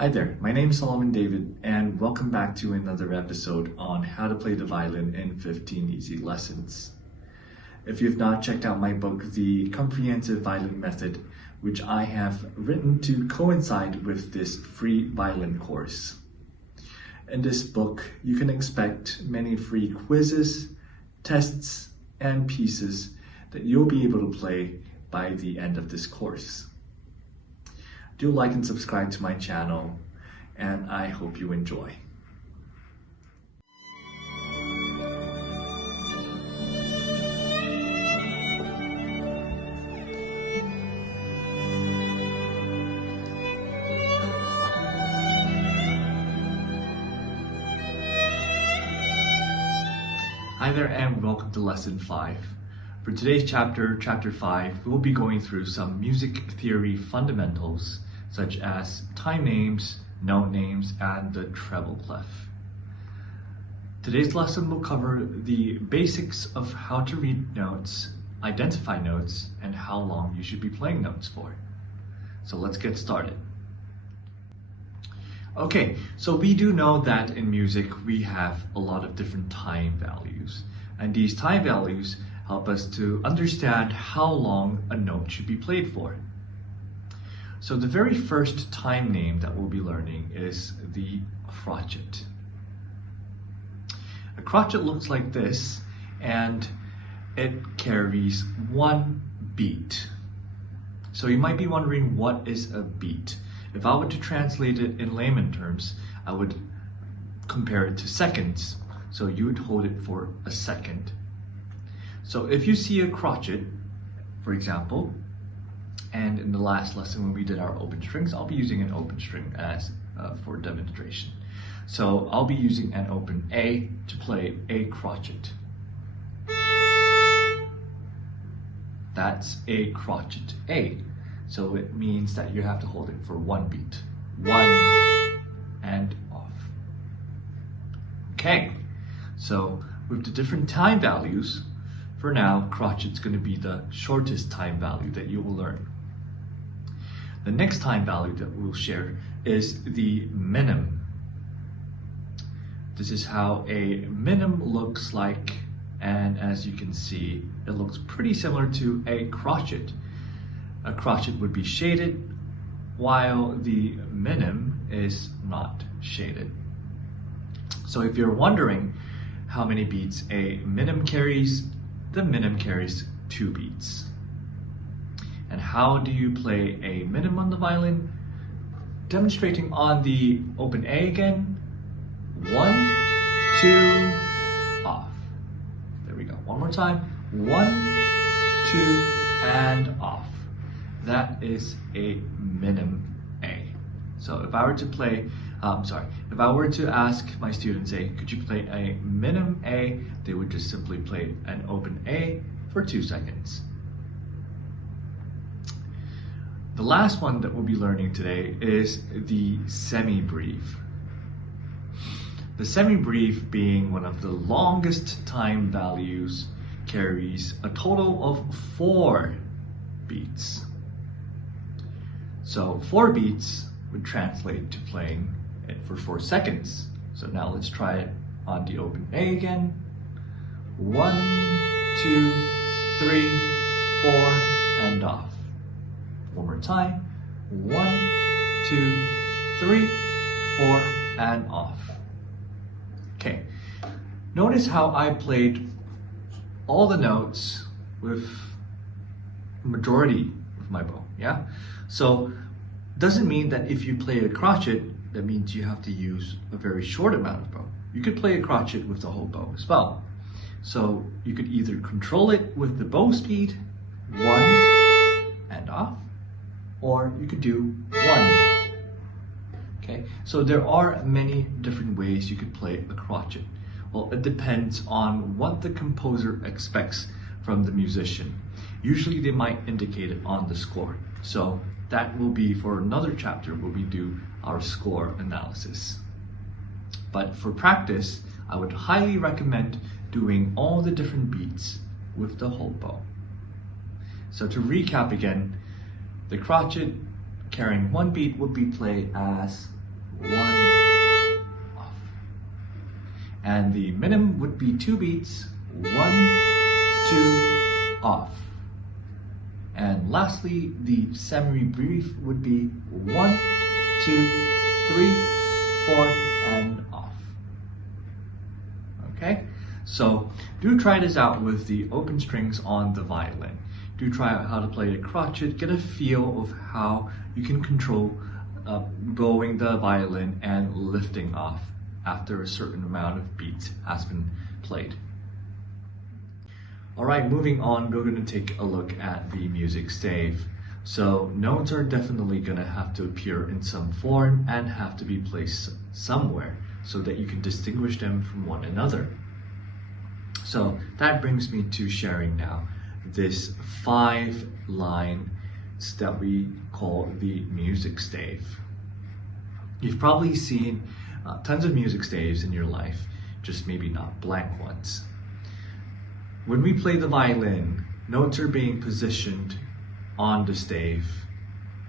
Hi there, my name is Solomon David, and welcome back to another episode on how to play the violin in 15 easy lessons. If you've not checked out my book, The Comprehensive Violin Method, which I have written to coincide with this free violin course. In this book, you can expect many free quizzes, tests, and pieces that you'll be able to play by the end of this course. Do like and subscribe to my channel, and I hope you enjoy. Hi there, and welcome to Lesson 5. For today's chapter 5, we'll be going through some music theory fundamentals such as time names, note names, and the treble clef. Today's lesson will cover the basics of how to read notes, identify notes, and how long you should be playing notes for. So let's get started. Okay, so we do know that in music we have a lot of different time values, and these time values help us to understand how long a note should be played for. So the very first time name that we'll be learning is the crotchet. A crotchet looks like this, and it carries one beat. So you might be wondering, what is a beat? If I were to translate it in layman terms, I would compare it to seconds. So you would hold it for a second. So if you see a crotchet, for example, and in the last lesson when we did our open strings, I'll be using an open string as for demonstration. So I'll be using an open A to play a crotchet. That's a crotchet A. So it means that you have to hold it for one beat. One and off. Okay, so with the different time values, for now, crotchet's going to be the shortest time value that you will learn. The next time value that we'll share is the minim. This is how a minim looks like, and as you can see, it looks pretty similar to a crotchet. A crotchet would be shaded, while the minim is not shaded. So if you're wondering how many beats a minim carries, the minim carries 2 beats. And how do you play a minim on the violin? Demonstrating on the open A again. 1, 2, off. There we go. One more time. 1, 2, and off. That is a minim A. So if I were to play, if I were to ask my students, could you play a minim A? They would just simply play an open A for 2 seconds. The last one that we'll be learning today is the semi-breve. The semi-breve, being one of the longest time values, carries a total of 4 beats. So 4 beats would translate to playing it for 4 seconds. So now let's try it on the open A again. 1, 2, 3, 4, and off. One more time. 1, 2, 3, 4, and off. Okay. Notice how I played all the notes with majority of my bow, yeah? So doesn't mean that if you play a crotchet, that means you have to use a very short amount of bow. You could play a crotchet with the whole bow as well. So you could either control it with the bow speed, 1 and off, or you could do 1. Okay, so there are many different ways you could play a crotchet. Well, it depends on what the composer expects from the musician. Usually they might indicate it on the score. So that will be for another chapter where we do our score analysis. But for practice, I would highly recommend doing all the different beats with the whole bow. So to recap again, the crotchet carrying 1 beat would be played as 1, off. And the minim would be 2 beats, 1, 2, off. And lastly, the semi-brief would be 1, 2, 3, 4, and off. Okay, so do try this out with the open strings on the violin. Do try out how to play a crotchet, get a feel of how you can control bowing the violin and lifting off after a certain amount of beats has been played. All right, moving on, we're going to take a look at the music stave. So notes are definitely going to have to appear in some form and have to be placed somewhere so that you can distinguish them from one another. So that brings me to sharing now this 5 lines that we call the music stave. You've probably seen tons of music staves in your life, just maybe not blank ones. When we play the violin, notes are being positioned on the stave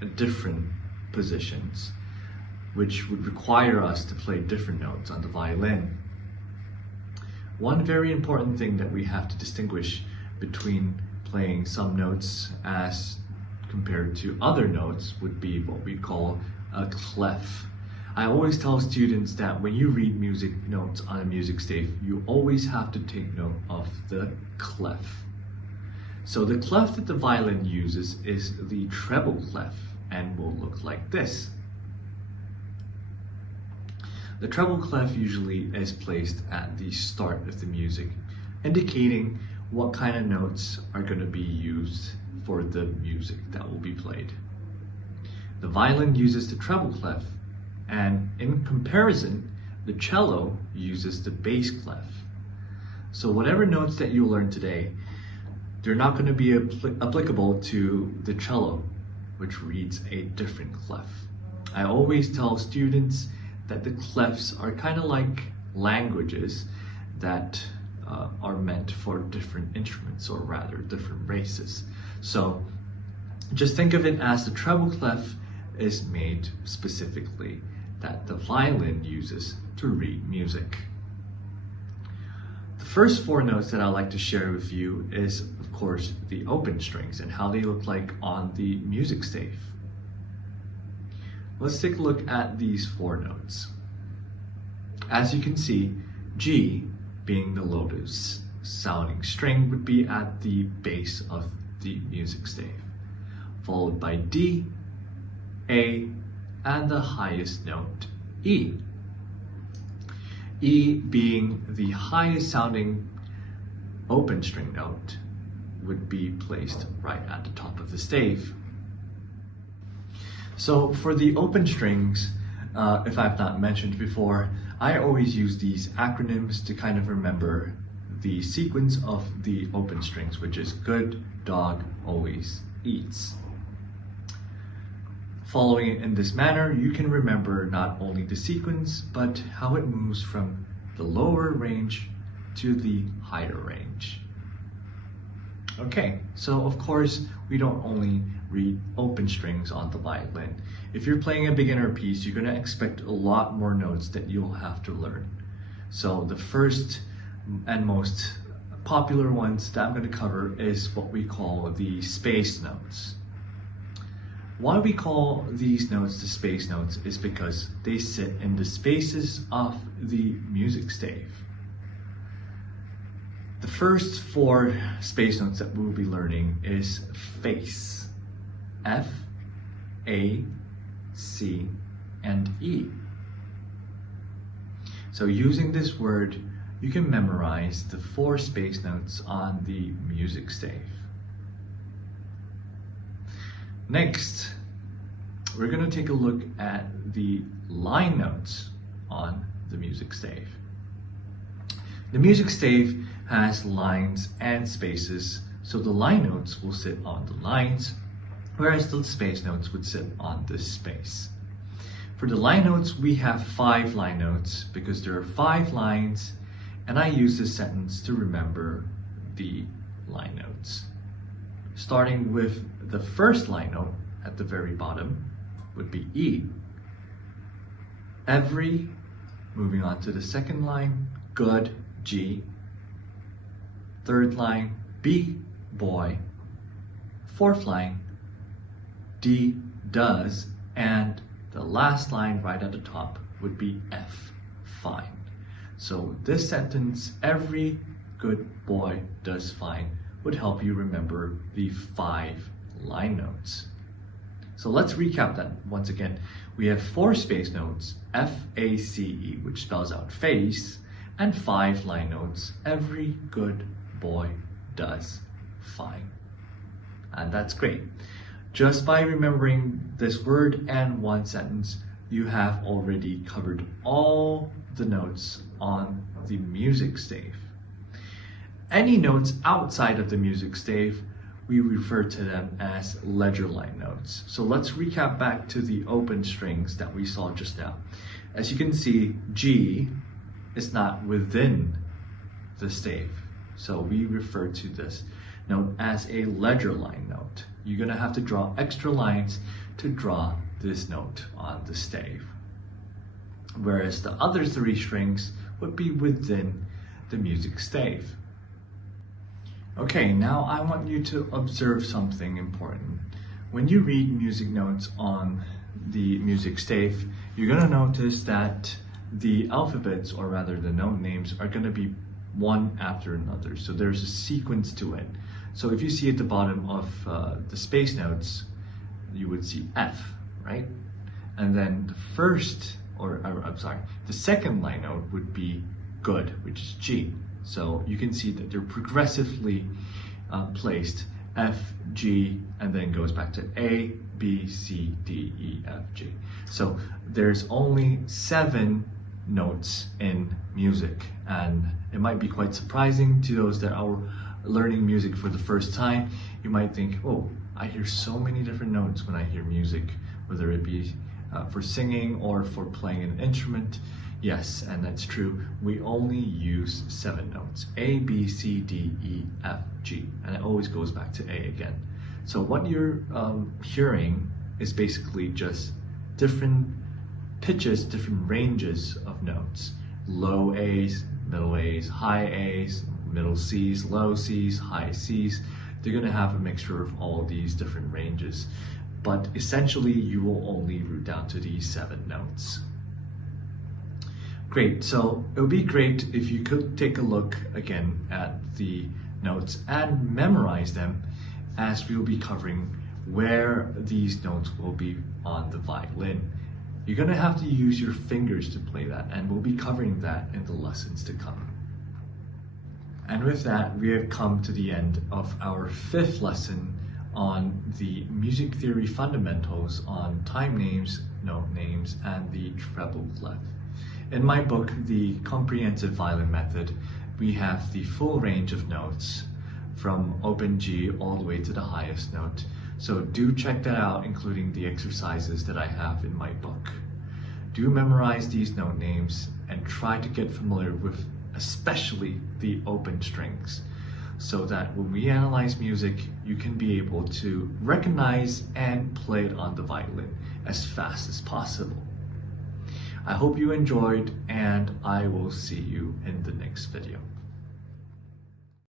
at different positions, which would require us to play different notes on the violin. One very important thing that we have to distinguish between playing some notes as compared to other notes would be what we call a clef. I always tell students that when you read music notes on a music stave, you always have to take note of the clef. So the clef that the violin uses is the treble clef and will look like this. The treble clef usually is placed at the start of the music, indicating what kind of notes are going to be used for the music that will be played. The violin uses the treble clef, and in comparison, the cello uses the bass clef. So whatever notes that you learn today, they're not going to be applicable to the cello, which reads a different clef. I always tell students that the clefs are kind of like languages that are meant for different instruments, or rather different races. So just think of it as the treble clef is made specifically that the violin uses to read music. The first 4 notes that I'd like to share with you is, of course, the open strings and how they look like on the music stave. Let's take a look at these 4 notes. As you can see, G, being the lowest sounding string, would be at the base of the music stave, followed by D, A, and the highest note, E. E, being the highest sounding open string note, would be placed right at the top of the stave. So for the open strings, if I've not mentioned before, I always use these acronyms to kind of remember the sequence of the open strings, which is good, dog, always, eats. Following it in this manner, you can remember not only the sequence, but how it moves from the lower range to the higher range. Okay, so of course, we don't only read open strings on the violin. If you're playing a beginner piece, you're going to expect a lot more notes that you'll have to learn. So the first and most popular ones that I'm going to cover is what we call the space notes. Why we call these notes the space notes is because they sit in the spaces of the music stave. The first 4 space notes that we'll be learning is face, F, A, C, and E. So using this word, you can memorize the 4 space notes on the music stave. Next, we're going to take a look at the line notes on the music stave. The music stave has lines and spaces, so the line notes will sit on the lines, whereas the space notes would sit on this space. For the line notes, we have 5 line notes because there are 5 lines, and I use this sentence to remember the line notes. Starting with the first line note at the very bottom would be E. every, moving on to the second line, good, G. Third line, B, boy. Fourth line, D, does. And the last line right at the top would be F, fine. So this sentence, every good boy does fine, would help you remember the 5 line notes. So let's recap that once again. We have 4 space notes, F-A-C-E, which spells out face, and 5 line notes, every good boy does fine. And that's great. Just by remembering this word and one sentence, you have already covered all the notes on the music stave. Any notes outside of the music stave, we refer to them as ledger line notes. So let's recap back to the open strings that we saw just now. As you can see, G is not within the stave. So we refer to this note as a ledger line note. You're gonna have to draw extra lines to draw this note on the stave. Whereas the other 3 strings would be within the music stave. Okay, now I want you to observe something important. When you read music notes on the music stave, you're gonna notice that the alphabets, or rather the note names, are gonna be one after another. So there's a sequence to it. So if you see at the bottom of the space notes, you would see F, right? And then the second line note would be good, which is G. So you can see that they're progressively placed, F, G, and then goes back to A, B, C, D, E, F, G. So there's only 7 notes in music, and it might be quite surprising to those that are learning music for the first time. You might think, oh, I hear so many different notes when I hear music, whether it be for singing or for playing an instrument. Yes, and that's true. We only use 7 notes, A, B, C, D, E, F, G, and it always goes back to A again. So what you're hearing is basically just different pitches, different ranges of notes. Low A's, middle A's, high A's, middle C's, low C's, high C's. They're gonna have a mixture of all these different ranges, but essentially you will only root down to these 7 notes. Great, so it would be great if you could take a look again at the notes and memorize them, as we will be covering where these notes will be on the violin. You're gonna have to use your fingers to play that, and we'll be covering that in the lessons to come. And with that, we have come to the end of our 5th lesson on the music theory fundamentals on time names, note names, and the treble clef. In my book, The Comprehensive Violin Method, we have the full range of notes from open G all the way to the highest note. So do check that out, including the exercises that I have in my book. Do memorize these note names and try to get familiar with especially the open strings, so that when we analyze music, you can be able to recognize and play it on the violin as fast as possible. I hope you enjoyed, and I will see you in the next video.